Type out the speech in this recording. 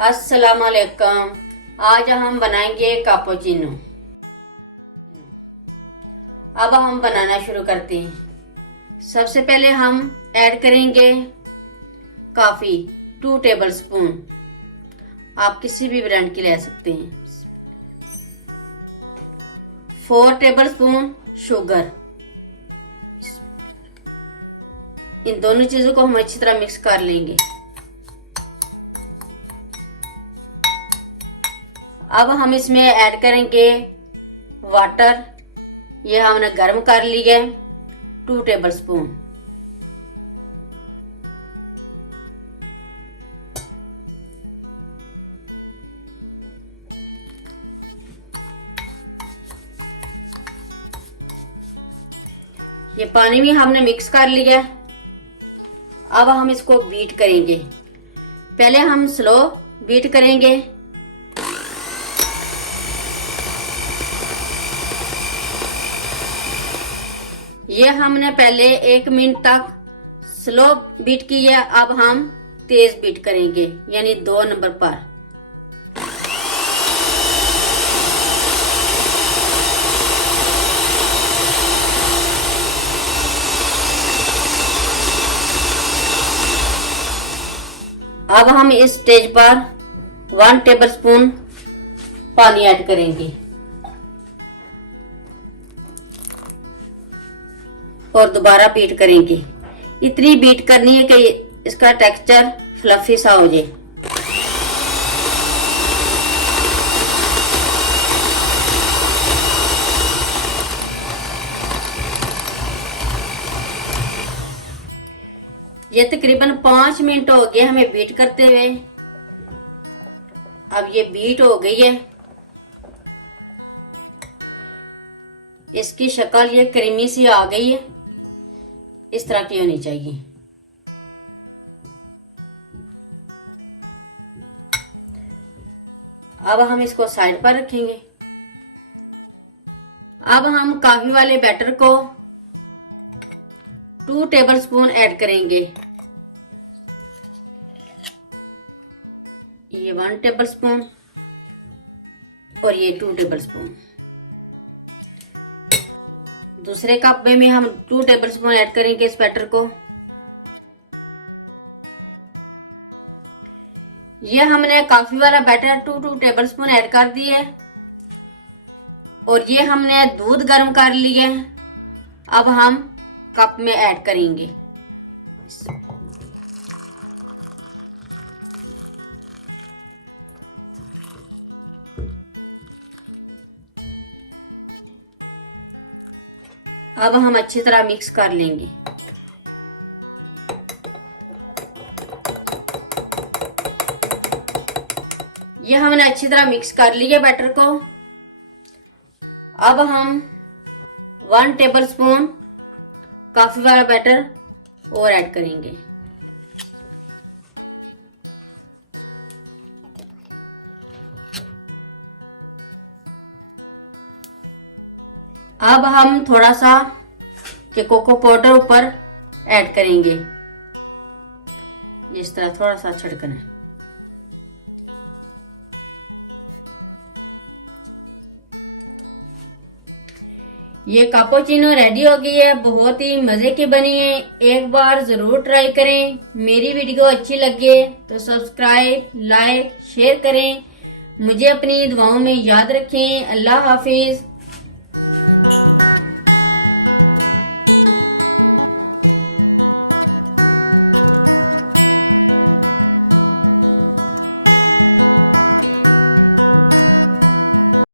अस्सलाम वालेकुम। आज हम बनाएंगे कैपुचिनो। अब हम बनाना शुरू करते हैं। सबसे पहले हम ऐड करेंगे कॉफी 2 टेबलस्पून। आप किसी भी ब्रांड की ले सकते हैं। 4 टेबलस्पून शुगर। इन दोनों चीजों को हम अच्छी तरह मिक्स कर लेंगे। अब हम इसमें ऐड करेंगे वाटर। ये हमने गर्म कर लिया है 2 टेबलस्पून। ये पानी भी हमने मिक्स कर लिया है। अब हम इसको बीट करेंगे। पहले हम स्लो बीट करेंगे। ये हमने पहले 1 मिनट तक स्लो बीट की है। अब हम तेज बीट करेंगे, यानी 2 नंबर पर। अब हम इस स्टेज पर 1 टेबलस्पून पानी ऐड करेंगे और दोबारा बीट करेंगे। इतनी बीट करनी है कि इसका टेक्सचर फ्लफी सा हो जाए। ये तकरीबन 5 मिनट हो गए हमें बीट करते हुए। अब ये बीट हो गई है। इसकी शक्ल ये क्रीमी सी आ गई है। इस तरह की होनी चाहिए। अब हम इसको साइड पर रखेंगे। अब हम कॉफी वाले बैटर को 2 टेबलस्पून ऐड करेंगे। ये 1 टेबलस्पून और ये 2 टेबलस्पून। दूसरे कप में हम 2 टेबलस्पून ऐड करेंगे इस बैटर को। ये हमने कॉफी वाला बैटर 2 टेबलस्पून ऐड कर दिए है और ये हमने दूध गर्म कर लिए। अब हम कप में ऐड करेंगे। अब हम अच्छी तरह मिक्स कर लेंगे। ये हमने अच्छी तरह मिक्स कर लिया बैटर को। अब हम 1 टेबलस्पून कॉफी वाला बैटर और ऐड करेंगे। अब हम थोड़ा सा कोको पाउडर ऊपर ऐड करेंगे। इस तरह थोड़ा सा छिड़कना है। ये कैपुचिनो रेडी हो गई है। बहुत ही मजे की बनी है। एक बार जरूर ट्राई करें। मेरी वीडियो अच्छी लगे तो सब्सक्राइब, लाइक, शेयर करें। मुझे अपनी दुआओं में याद रखें। अल्लाह हाफिज।